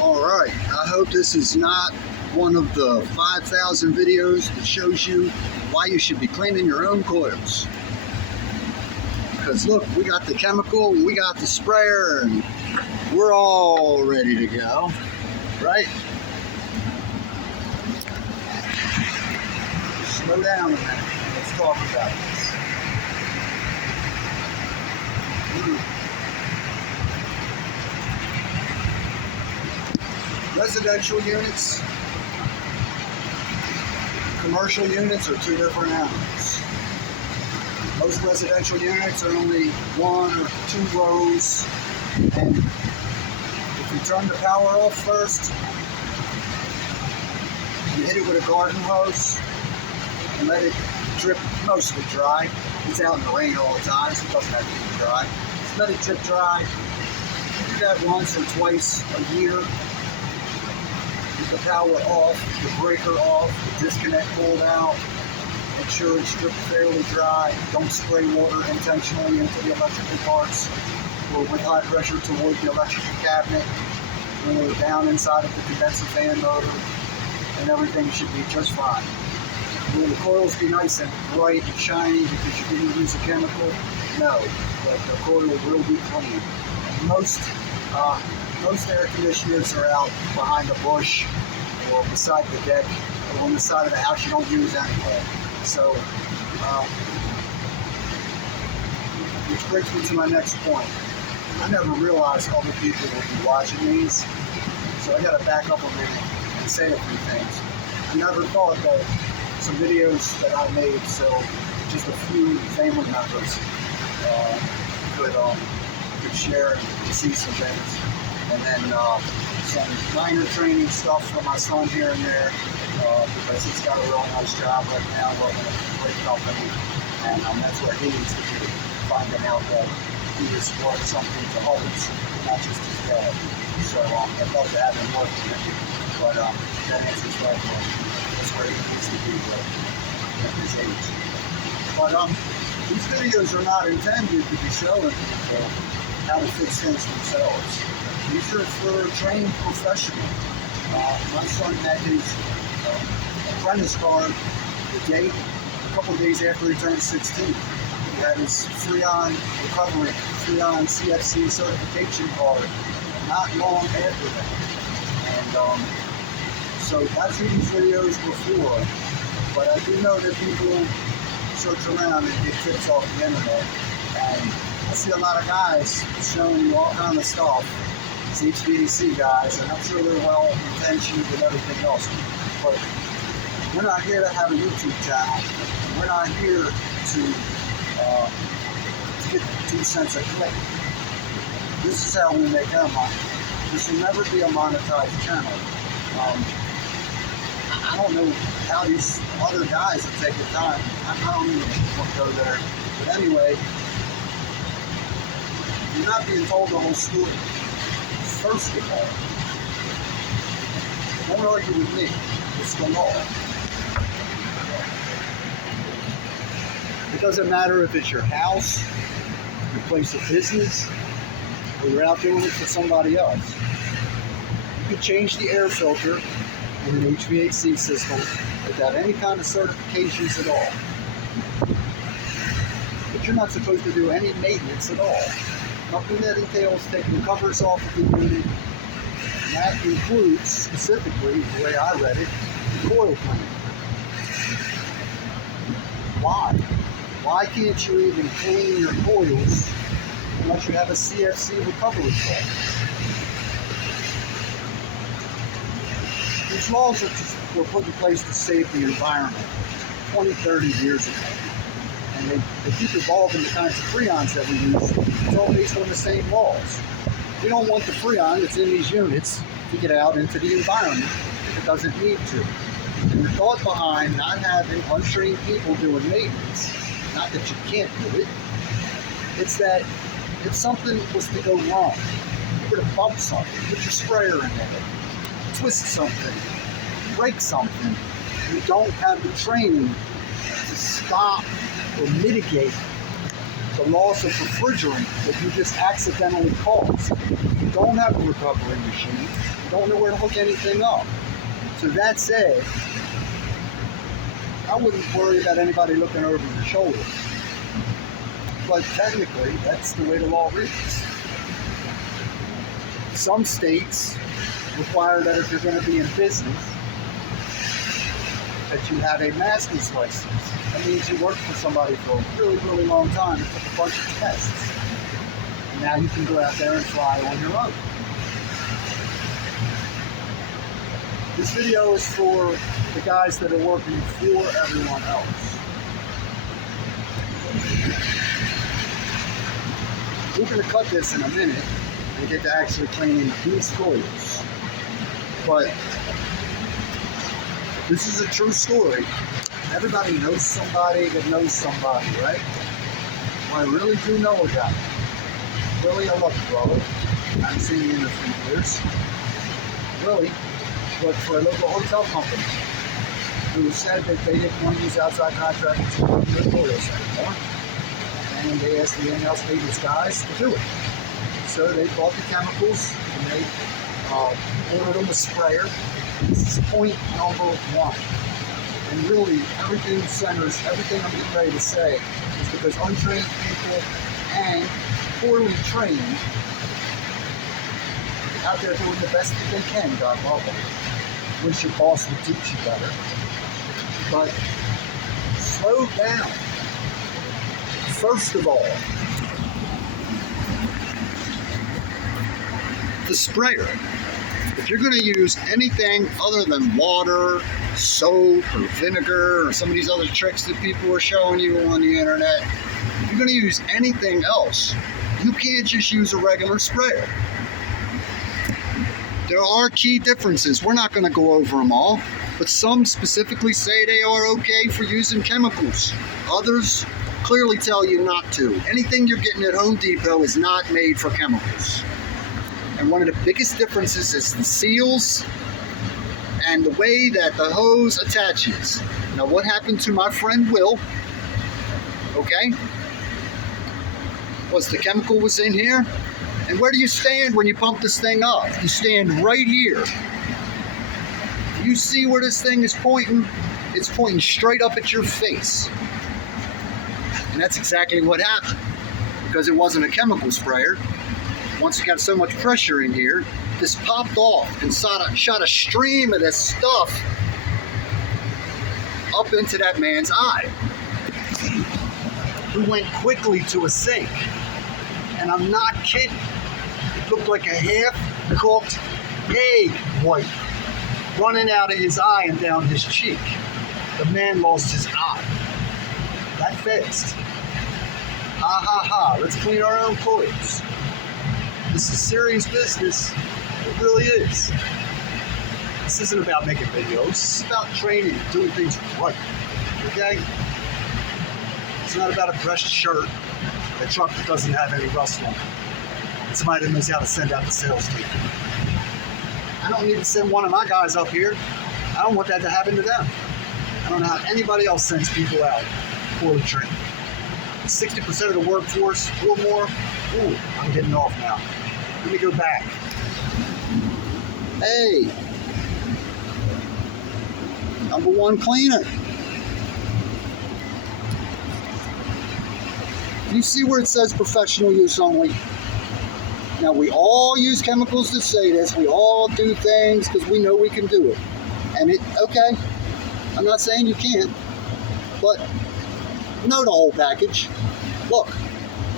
Alright, I hope this is not one of the 5,000 videos that shows you why you should be cleaning your own coils. Because look, we got the chemical, we got the sprayer, and we're all ready to go, right? Slow down a minute, let's talk about this. Residential units, commercial units are two different animals. Most residential units are only one or two rows, and if you turn the power off first, you hit it with a garden hose and let it drip mostly dry. It's out in the rain all the time, so it doesn't have to be dry. Just let it drip dry. Do that once or twice a year. The power off, the breaker off, the disconnect pulled out. Make sure it's stripped fairly dry. Don't spray water intentionally into the electrical parts or with high pressure toward the electrical cabinet or down inside of the condenser fan motor, and everything should be just fine. Will the coils be nice and bright and shiny because you didn't use a chemical? No, but the coil will be clean. Most air conditioners are out behind the bush or beside the deck or on the side of the house you don't use anyway. So, which brings me to my next point. I never realized other people would be watching these, so I got to back up a minute and say a few things. I never thought that some videos that I made, so just a few family members could share and see some things. And then some minor training stuff for my son here and there, because he's got a really nice job right now working at a great company, and that's where he needs to be, finding out that he is worth something to others, not just his dad. So I'd love to have him working with me, but that answers that question. That's where he needs to be at his age. But these videos are not intended to be showing people how to fix things themselves. These are for a trained professional. My son had his apprentice card a couple of days after he turned 16. He had his Freon recovery, Freon CFC certification card not long after that. And so I've seen these videos before, but I do know that people search around and get tips off the internet. And I see a lot of guys showing you all kind of stuff. It's HVAC guys, and I'm sure they're well intentioned and everything else. But we're not here to have a YouTube channel. We're not here to get 2 cents a click. This is how we make our money. This will never be a monetized channel. I don't know how these other guys are taking time. I don't even want to go there. But anyway, you're not being told the whole story. First of all, don't argue with me. It's the law. It doesn't matter if it's your house, your place of business, or you're out doing it for somebody else. You can change the air filter in an HVAC system without any kind of certifications at all. But you're not supposed to do any maintenance at all. Nothing that entails taking the covers off of the unit, and that includes, specifically, the way I read it, the coil cleaning. Why? Why can't you even clean your coils unless you have a CFC recovery card? These laws were put in place to save the environment 20, 30 years ago. And they keep evolving the kinds of freons that we use. It's all based on the same laws. We don't want the freon that's in these units to get out into the environment if it doesn't need to. And the thought behind not having untrained people doing maintenance, not that you can't do it, it's that if something was to go wrong, you were to bump something, put your sprayer in there, twist something, break something, you don't have the training to stop or mitigate the loss of refrigerant that you just accidentally caused. don't have a recovery machine, don't know where to hook anything up. So that said, I wouldn't worry about anybody looking over your shoulder. But technically, that's the way the law reads. Some states require that if you're going to be in business, that you have a master's license. That means you worked for somebody for a really, really long time and took a bunch of tests. And now you can go out there and fly on your own. This video is for the guys that are working for everyone else. We're going to cut this in a minute and get to actually cleaning these coils. But this is a true story. Everybody knows somebody that knows somebody, right? Well, I really do know a guy. Really, I love you, brother. I haven't seen you in a few years. Really, worked for a local hotel company who said that they didn't want to use outside contractors to work their coils anymore. And they asked the in-house maintenance guys to do it. So they bought the chemicals and they ordered them a sprayer. This is point number one. And really, everything centers, everything I'm getting ready to say is because untrained people and poorly trained out there doing the best that they can, God love them. Wish your boss would teach you better. But slow down. First of all, the sprayer. If you're going to use anything other than water, soap, or vinegar, or some of these other tricks that people are showing you on the internet, if you're going to use anything else, you can't just use a regular sprayer. There are key differences. We're not going to go over them all, but some specifically say they are okay for using chemicals. Others clearly tell you not to. Anything you're getting at Home Depot is not made for chemicals. And one of the biggest differences is the seals and the way that the hose attaches. Now, what happened to my friend Will, okay, was the chemical was in here. And where do you stand when you pump this thing up? You stand right here. You see where this thing is pointing? It's pointing straight up at your face. And that's exactly what happened. Because it wasn't a chemical sprayer. Once you got so much pressure in here, this popped off and shot a stream of this stuff up into that man's eye, who went quickly to a sink. And I'm not kidding. It looked like a half-cooked egg white running out of his eye and down his cheek. The man lost his eye. That fast. Ha ha ha, let's clean our own coils. This is serious business. It really is. This isn't about making videos. This is about training and doing things right. Okay? It's not about a pressed shirt, a truck that doesn't have any rust on it. It's somebody that knows how to send out the sales team. I don't need to send one of my guys up here. I don't want that to happen to them. I don't know how anybody else sends people out poorly trained. 60% of the workforce or more. Ooh, I'm getting off now. Let me go back. Hey, #1 cleaner. You see where it says professional use only? Now, we all use chemicals to say this. We all do things because we know we can do it. And okay, I'm not saying you can't, but know the whole package. Look,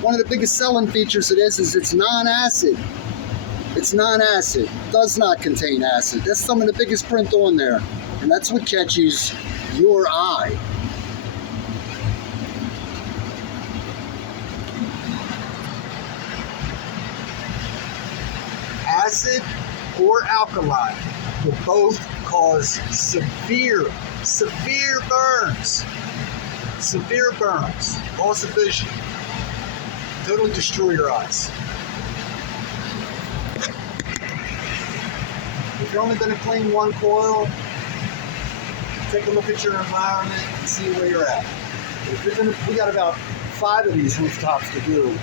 one of the biggest selling features of this is it's non-acid. It's non-acid, does not contain acid. That's some of the biggest print on there. And that's what catches your eye. Acid or alkaline will both cause severe burns. Severe burns, loss of vision, totally destroy your eyes. If you're only going to clean one coil, take a look at your environment and see where you're at. If you're we got about 5 of these rooftops to do.